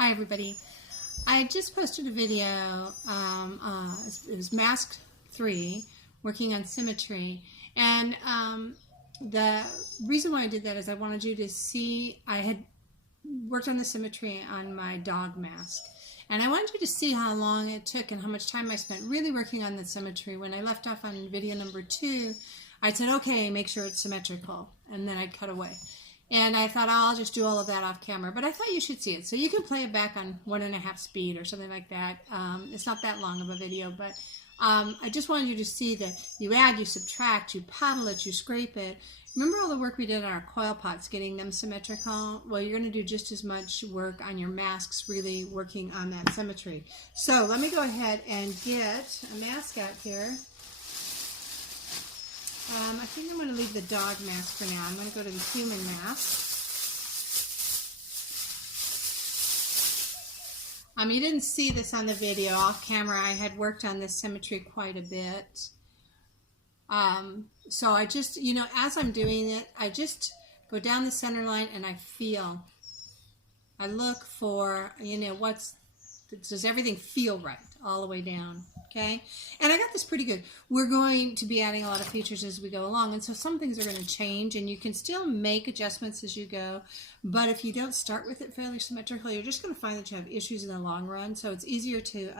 Hi everybody. I just posted a video, it was mask 3, working on symmetry, and the reason why I did that is I wanted you to see, I had worked on the symmetry on my dog mask, and I wanted you to see how long it took and how much time I spent really working on the symmetry. When I left off on video number 2, I said, okay, make sure it's symmetrical, and then I'd cut away. And I thought, oh, I'll just do all of that off camera. But I thought you should see it. So you can play it back on 1.5 speed or something like that. It's not that long of a video, but I just wanted you to see that you add, you subtract, you paddle it, you scrape it. Remember all the work we did on our coil pots, getting them symmetrical? Well, you're going to do just as much work on your masks, really working on that symmetry. So let me go ahead and get a mask out here. I think I'm going to leave the dog mask for now. I'm going to go to the human mask. You didn't see this on the video. Off camera, I had worked on this symmetry quite a bit. So I just, as I'm doing it, I just go down the center line and I feel. I look for, does everything feel right all the way down? Okay, and I got this pretty good. We're going to be adding a lot of features as we go along, and so some things are going to change, and you can still make adjustments as you go, but if you don't start with it fairly symmetrical, you're just going to find that you have issues in the long run, so it's easier to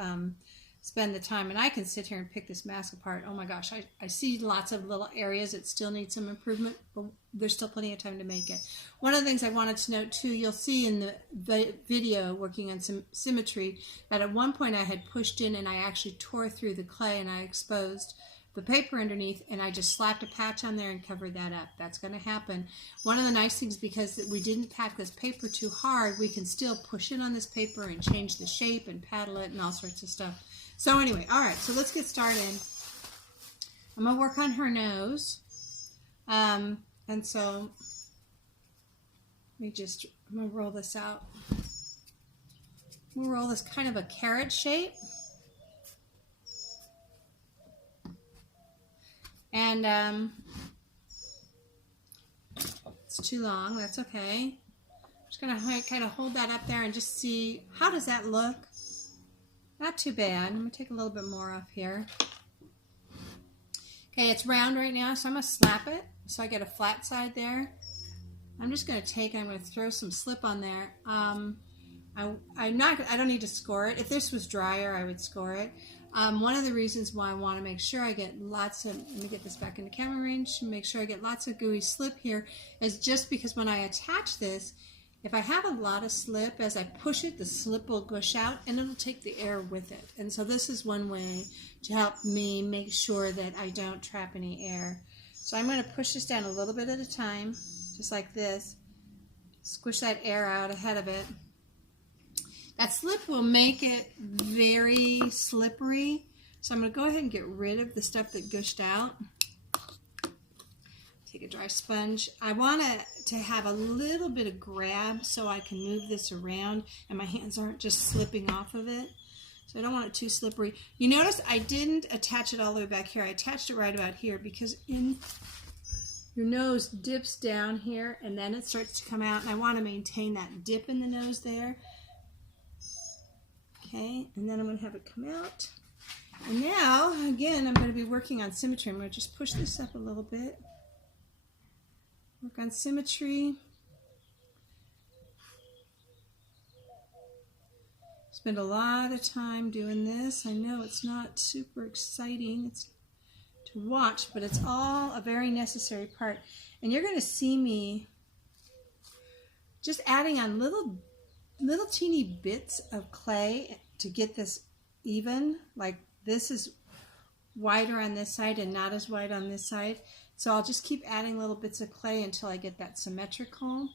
spend the time. And I can sit here and pick this mask apart. Oh my gosh, I see lots of little areas that still need some improvement, but there's still plenty of time to make it. One of the things I wanted to note too, you'll see in the video working on some symmetry that at one point I had pushed in and I actually tore through the clay and I exposed the paper underneath, and I just slapped a patch on there and covered that up. That's going to happen. One of the nice things, because we didn't pack this paper too hard, we can still push in on this paper and change the shape and paddle it and all sorts of stuff. So anyway, all right, so let's get started. I'm going to work on her nose. And so I'm going to roll this out. We'll roll this kind of a carrot shape. And it's too long, that's okay. I'm just going to kind of hold that up there and just see, how does that look? Not too bad. I'm going to take a little bit more off here. Okay, it's round right now, so I'm going to slap it so I get a flat side there. I'm just going to take, I'm going to throw some slip on there. I don't need to score it. If this was drier, I would score it. One of the reasons why I want to make sure I get lots of, let me get this back into camera range, make sure I get lots of gooey slip here, is just because when I attach this, if I have a lot of slip, as I push it, the slip will gush out and it'll take the air with it. And so this is one way to help me make sure that I don't trap any air. So I'm going to push this down a little bit at a time, just like this. Squish that air out ahead of it. That slip will make it very slippery. So I'm going to go ahead and get rid of the stuff that gushed out. Take a dry sponge. I want to have a little bit of grab so I can move this around and my hands aren't just slipping off of it. So I don't want it too slippery. You notice I didn't attach it all the way back here. I attached it right about here because your nose dips down here and then it starts to come out, and I want to maintain that dip in the nose there. Okay, and then I'm going to have it come out. And now, again, I'm going to be working on symmetry. I'm going to just push this up a little bit. Work on symmetry. Spend a lot of time doing this. I know it's not super exciting to watch, but it's all a very necessary part. And you're going to see me just adding on little teeny bits of clay to get this even. Like this is wider on this side and not as wide on this side. So I'll just keep adding little bits of clay until I get that symmetrical.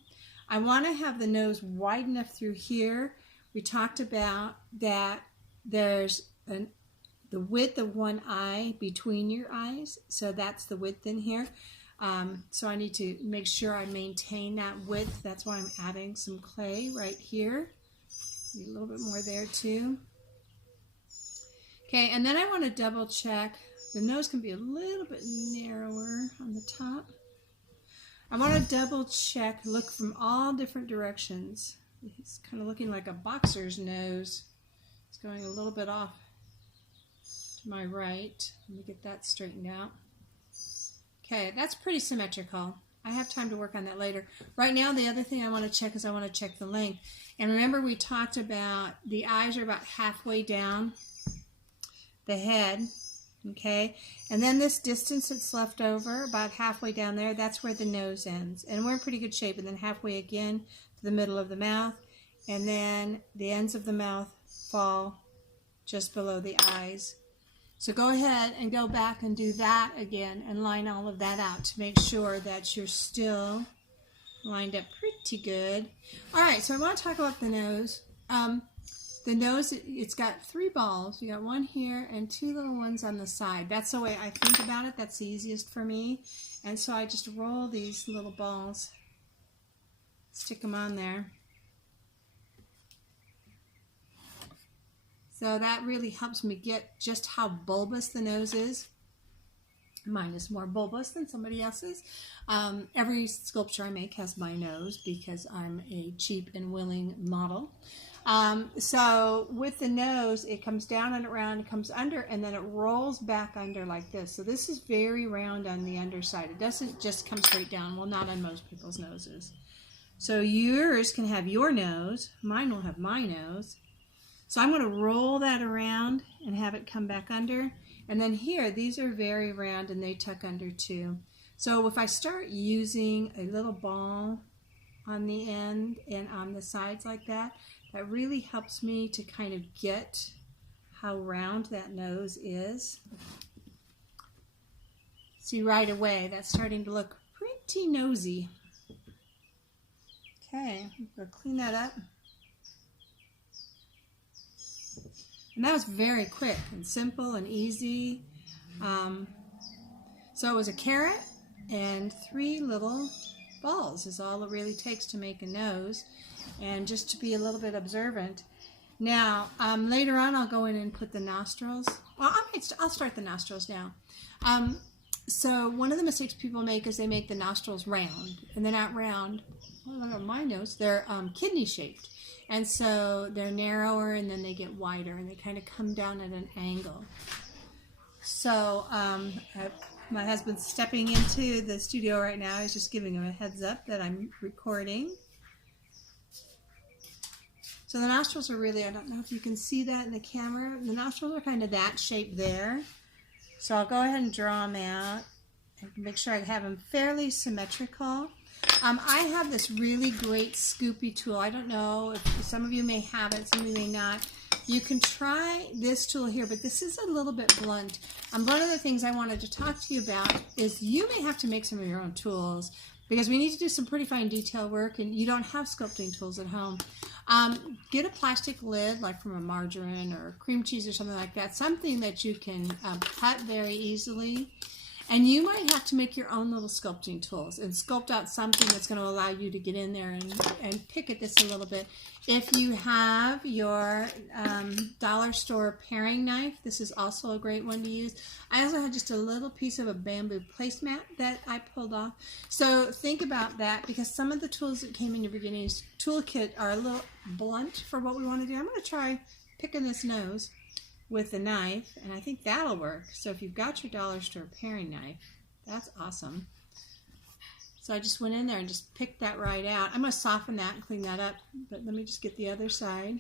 I want to have the nose wide enough through here. We talked about that there's the width of one eye between your eyes. So that's the width in here. So I need to make sure I maintain that width. That's why I'm adding some clay right here. Need a little bit more there too. Okay, and then I want to double check. The nose can be a little bit narrower on the top. I want to double check, look from all different directions. It's kind of looking like a boxer's nose. It's going a little bit off to my right. Let me get that straightened out. Okay, that's pretty symmetrical. I have time to work on that later. Right now, the other thing I want to check is I want to check the length. And remember, we talked about the eyes are about halfway down the head, okay? And then this distance that's left over, about halfway down there, that's where the nose ends. And we're in pretty good shape. And then halfway again to the middle of the mouth. And then the ends of the mouth fall just below the eyes. So go ahead and go back and do that again and line all of that out to make sure that you're still lined up pretty good. All right, so I want to talk about the nose. The nose, it's got 3 balls. You got one here and 2 little ones on the side. That's the way I think about it. That's the easiest for me. And so I just roll these little balls, stick them on there. So that really helps me get just how bulbous the nose is. Mine is more bulbous than somebody else's. Every sculpture I make has my nose because I'm a cheap and willing model. So with the nose, it comes down and around, it comes under, and then it rolls back under like this. So this is very round on the underside. It doesn't just come straight down. Well, not on most people's noses. So yours can have your nose. Mine will have my nose. So I'm going to roll that around and have it come back under. And then here, these are very round and they tuck under too. So if I start using a little ball on the end and on the sides like that, that really helps me to kind of get how round that nose is. See right away, that's starting to look pretty nosy. Okay, I'm going to clean that up. And that was very quick and simple and easy. So it was a carrot and 3 little balls is all it really takes to make a nose. And just to be a little bit observant. Now, later on I'll go in and put the nostrils. Well, I'll start the nostrils now. So one of the mistakes people make is they make the nostrils round. And they're not round. Well, look at my nose. They're kidney shaped. And so they're narrower and then they get wider and they kind of come down at an angle. So my husband's stepping into the studio right now. He's just giving him a heads up that I'm recording. So the nostrils are really, I don't know if you can see that in the camera. The nostrils are kind of that shape there. So I'll go ahead and draw them out and make sure I have them fairly symmetrical. I have this really great scoopy tool. I don't know if some of you may have it, some of you may not. You can try this tool here, but this is a little bit blunt. One of the things I wanted to talk to you about is you may have to make some of your own tools because we need to do some pretty fine detail work and you don't have sculpting tools at home. Get a plastic lid like from a margarine or cream cheese or something like that, something that you can cut very easily. And you might have to make your own little sculpting tools and sculpt out something that's going to allow you to get in there and pick at this a little bit. If you have your dollar store paring knife, this is also a great one to use. I also had just a little piece of a bamboo placemat that I pulled off. So think about that because some of the tools that came in your beginnings toolkit are a little blunt for what we want to do. I'm going to try picking this nose with a knife, and I think that'll work. So if you've got your dollar store paring knife, that's awesome. So I just went in there and just picked that right out. I'm going to soften that and clean that up, but let me just get the other side.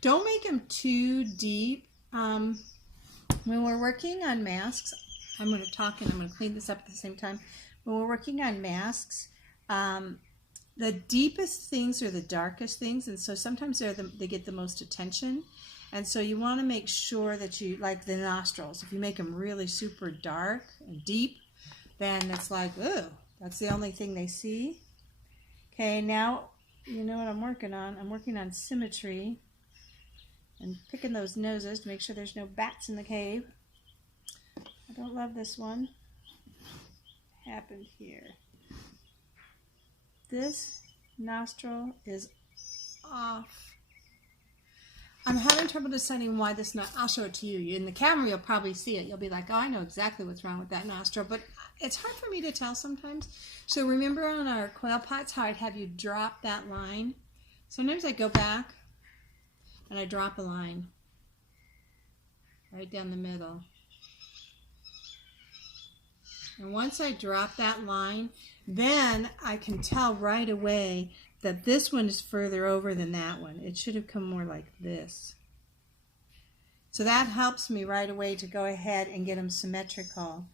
Don't make them too deep. When we're working on masks, I'm going to talk and I'm going to clean this up at the same time. When we're working on masks, the deepest things are the darkest things, and so sometimes they get the most attention. And so you want to make sure that you, like the nostrils, if you make them really super dark and deep, then it's like, ooh, that's the only thing they see. Okay, now you know what I'm working on. I'm working on symmetry and picking those noses to make sure there's no bats in the cave. I don't love this one. What happened here? This nostril is off. I'm having trouble deciding why this I'll show it to you. In the camera, you'll probably see it. You'll be like, oh, I know exactly what's wrong with that nostril. But it's hard for me to tell sometimes. So remember on our quail pots how I'd have you drop that line? Sometimes I go back and I drop a line right down the middle. And once I drop that line, then I can tell right away that this one is further over than that one. It should have come more like this. So that helps me right away to go ahead and get them symmetrical.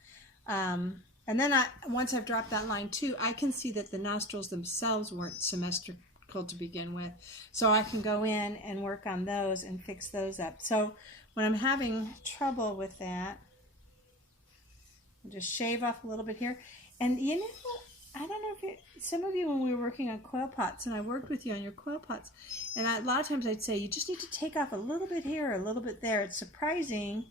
And then once I've dropped that line too, I can see that the nostrils themselves weren't symmetrical to begin with. So I can go in and work on those and fix those up. So when I'm having trouble with that, I'll just shave off a little bit here. And you know, I don't know if some of you, when we were working on quail pots, and I worked with you on your quail pots, and a lot of times I'd say, you just need to take off a little bit here, a little bit there. It's surprising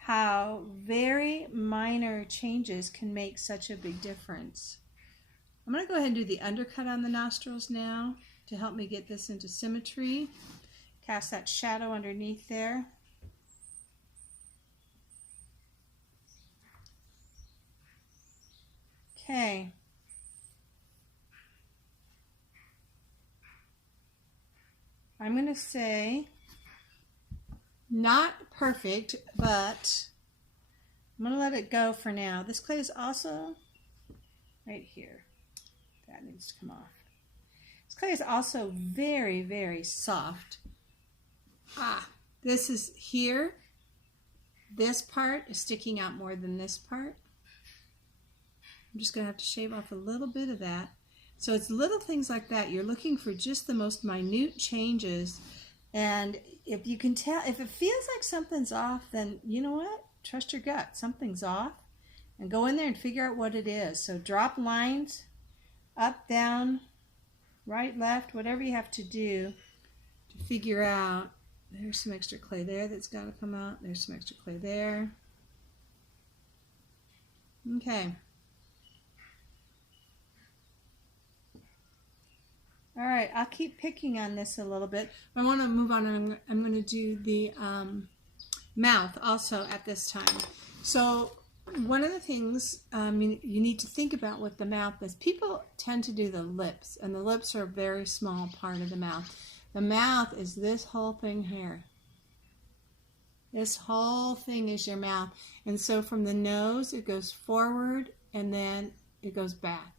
how very minor changes can make such a big difference. I'm going to go ahead and do the undercut on the nostrils now to help me get this into symmetry. Cast that shadow underneath there. Okay. I'm going to say not perfect, but I'm going to let it go for now. This clay is also right here. That needs to come off. This clay is also very, very soft. This is here. This part is sticking out more than this part. I'm just going to have to shave off a little bit of that. So it's little things like that. You're looking for just the most minute changes. And if you can tell, if it feels like something's off, then you know what? Trust your gut. Something's off. And go in there and figure out what it is. So drop lines, up, down, right, left, whatever you have to do to figure out. There's some extra clay there that's got to come out. There's some extra clay there. Okay. All right, I'll keep picking on this a little bit. I want to move on, and I'm going to do the mouth also at this time. So one of the things you need to think about with the mouth is people tend to do the lips, and the lips are a very small part of the mouth. The mouth is this whole thing here. This whole thing is your mouth. And so from the nose, it goes forward, and then it goes back.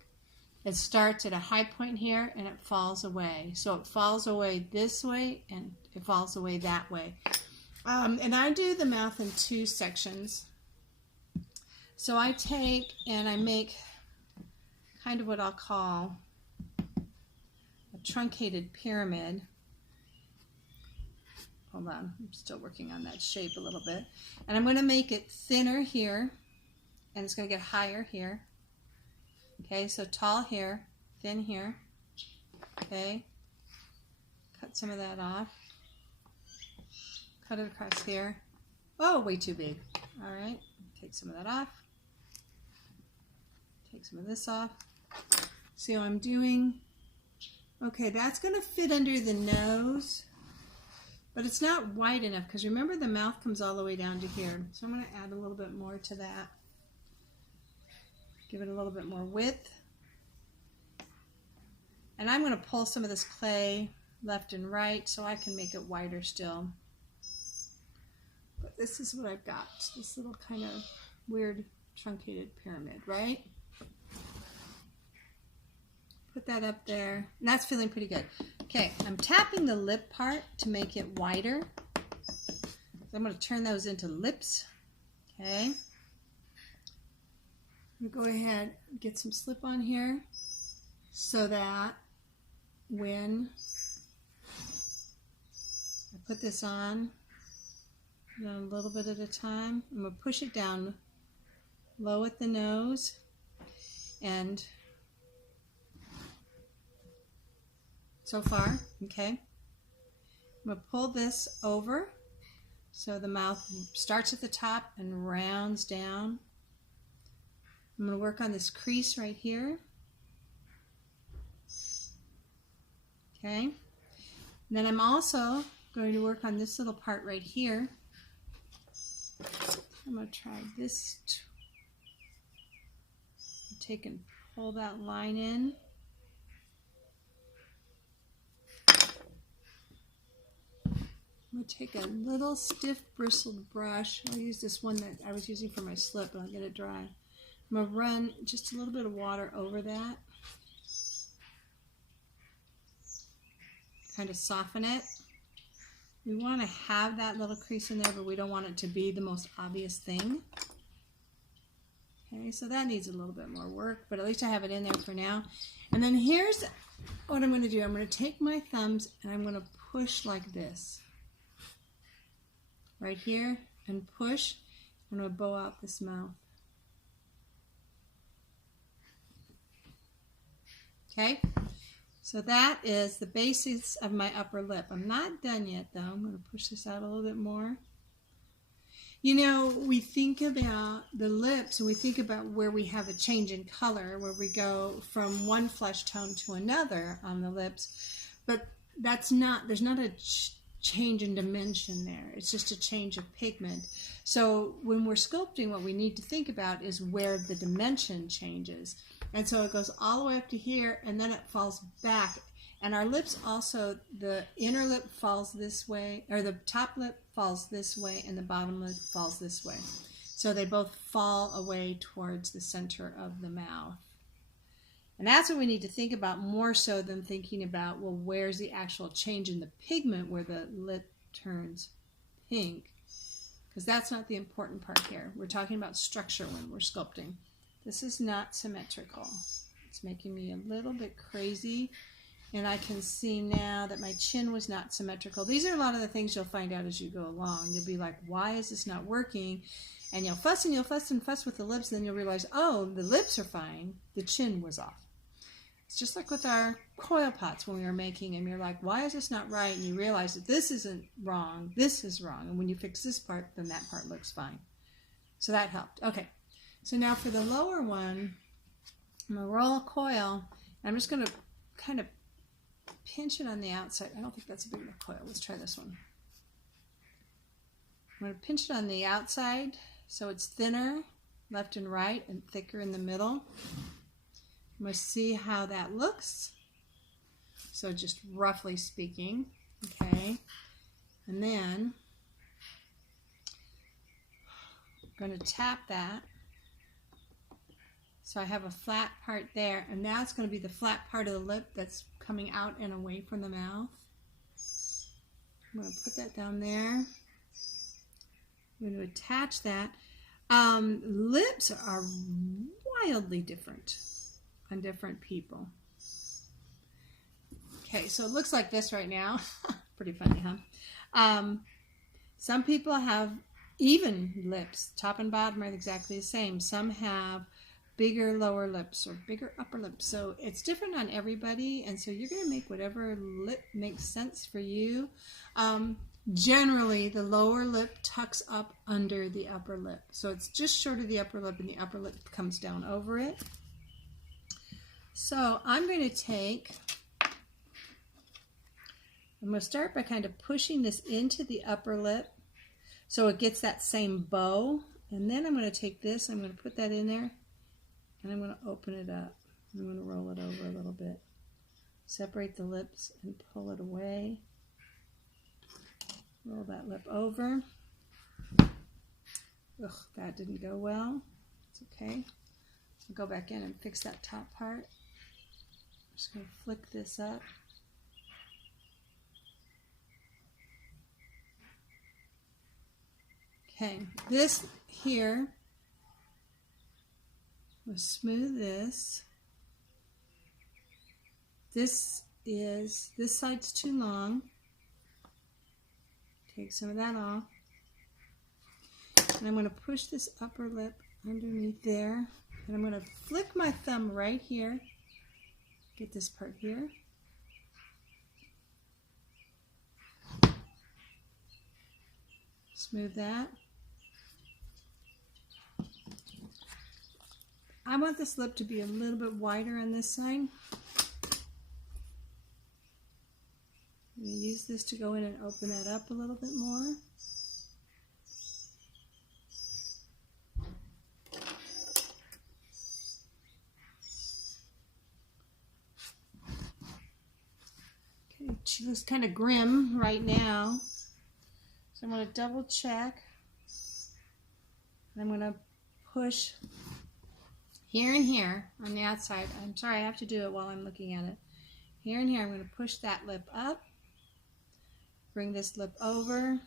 It starts at a high point here and it falls away. So it falls away this way and it falls away that way. And I do the mouth in two sections. So I take and I make kind of what I'll call a truncated pyramid. Hold on, I'm still working on that shape a little bit. And I'm going to make it thinner here and it's going to get higher here. Okay, so tall here, thin here. Okay, cut some of that off. Cut it across here. Oh, way too big. All right, take some of that off. Take some of this off. See how I'm doing? Okay, that's going to fit under the nose, but it's not wide enough because remember the mouth comes all the way down to here. So I'm going to add a little bit more to that. Give it a little bit more width. And I'm going to pull some of this clay left and right so I can make it wider still. But this is what I've got. This little kind of weird truncated pyramid, right? Put that up there. And that's feeling pretty good. Okay, I'm tapping the lip part to make it wider. I'm going to turn those into lips. Okay. I'm going to go ahead and get some slip on here so that when I put this on a little bit at a time, I'm going to push it down low at the nose and so far, okay. I'm going to pull this over so the mouth starts at the top and rounds down. I'm going to work on this crease right here. Okay. And then I'm also going to work on this little part right here. I'm going to try this. take and pull that line in. I'm going to take a little stiff bristled brush. I'll use this one that I was using for my slip, and I'll get it dry. I'm going to run just a little bit of water over that. Kind of soften it. We want to have that little crease in there, but we don't want it to be the most obvious thing. Okay, so that needs a little bit more work, but at least I have it in there for now. And then here's what I'm going to do. I'm going to take my thumbs and I'm going to push like this. Right here, and push. I'm going to bow out this mouth. Okay, so that is the basics of my upper lip. I'm not done yet though. I'm going to push this out a little bit more. You know, we think about the lips and we think about where we have a change in color, where we go from one flesh tone to another on the lips, but that's not, there's not a change in dimension there. It's just a change of pigment. So when we're sculpting, what we need to think about is where the dimension changes. And so it goes all the way up to here, and then it falls back. And our lips also, the inner lip falls this way, or the top lip falls this way, and the bottom lip falls this way. So they both fall away towards the center of the mouth. And that's what we need to think about more so than thinking about, well, where's the actual change in the pigment where the lip turns pink? Because that's not the important part here. We're talking about structure when we're sculpting. This is not symmetrical. It's making me a little bit crazy. And I can see now that my chin was not symmetrical. These are a lot of the things you'll find out as you go along. You'll be like, why is this not working? And you'll fuss and you'll fuss and fuss with the lips, and then you'll realize, oh, the lips are fine. The chin was off. It's just like with our coil pots when we were making them. You're like, why is this not right? And you realize that this isn't wrong. This is wrong. And when you fix this part, then that part looks fine. So that helped. Okay. So now for the lower one, I'm going to roll a coil. I'm just going to kind of pinch it on the outside. I don't think that's a big enough coil. Let's try this one. I'm going to pinch it on the outside so it's thinner left and right and thicker in the middle. I'm going to see how that looks. So just roughly speaking, okay. And then I'm going to tap that. So I have a flat part there, and now it's going to be the flat part of the lip that's coming out and away from the mouth. I'm going to put that down there. I'm going to attach that. Lips are wildly different on different people. Okay, so it looks like this right now. Pretty funny, huh? Some people have even lips. Top and bottom are exactly the same. Some have bigger lower lips or bigger upper lips. So it's different on everybody, and so you're going to make whatever lip makes sense for you. Generally, the lower lip tucks up under the upper lip. So it's just short of the upper lip, and the upper lip comes down over it. So I'm going to start by kind of pushing this into the upper lip so it gets that same bow. And then I'm going to take this, I'm going to put that in there, and I'm going to open it up. I'm going to roll it over a little bit. Separate the lips and pull it away. Roll that lip over. Ugh, that didn't go well. It's okay. I'll go back in and fix that top part. I'm just going to flick this up. Okay, this here, we'll smooth this. This side's too long. Take some of that off. And I'm going to push this upper lip underneath there. And I'm going to flick my thumb right here. Get this part here. Smooth that. I want this lip to be a little bit wider on this side. I'm going to use this to go in and open that up a little bit more. looks kind of grim right now. So I'm going to double check. And I'm going to push here and here on the outside. I'm sorry, I have to do it while I'm looking at it. Here and here, I'm going to push that lip up. Bring this lip over.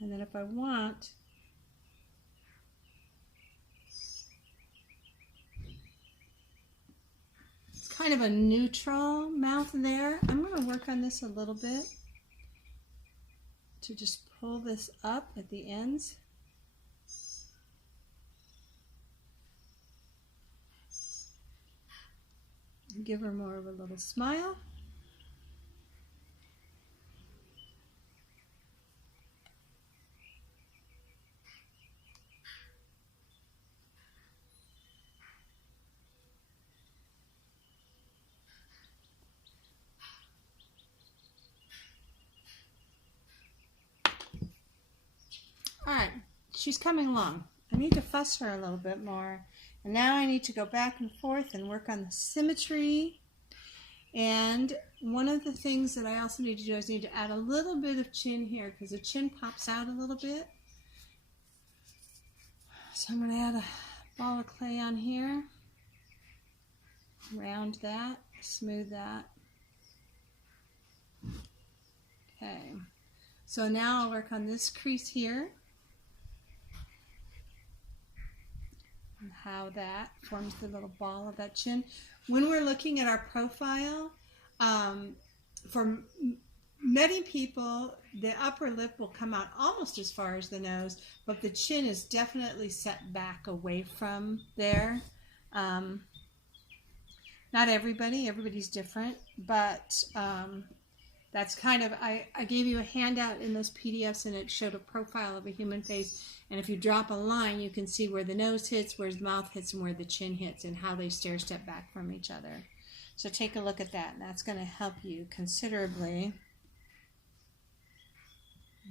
And then if I want, it's kind of a neutral mouth there. I'm going to work on this a little bit to just pull this up at the ends. Give her more of a little smile. All right, she's coming along. I need to fuss her a little bit more. And now I need to go back and forth and work on the symmetry. And one of the things that I also need to do is need to add a little bit of chin here because the chin pops out a little bit. So I'm going to add a ball of clay on here. Round that, smooth that. Okay, so now I'll work on this crease here. And how that forms the little ball of that chin. When we're looking at our profile, for many people, the upper lip will come out almost as far as the nose, but the chin is definitely set back away from there. Not everybody, everybody's different, but that's kind of, I gave you a handout in those PDFs and it showed a profile of a human face. And if you drop a line, you can see where the nose hits, where the mouth hits, and where the chin hits, and how they stair step back from each other. So take a look at that, and that's going to help you considerably.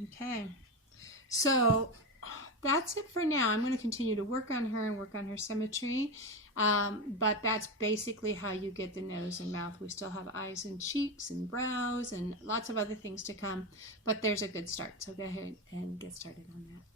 Okay, so that's it for now. I'm going to continue to work on her and work on her symmetry. But that's basically how you get the nose and mouth. We still have eyes and cheeks and brows and lots of other things to come, but there's a good start. So go ahead and get started on that.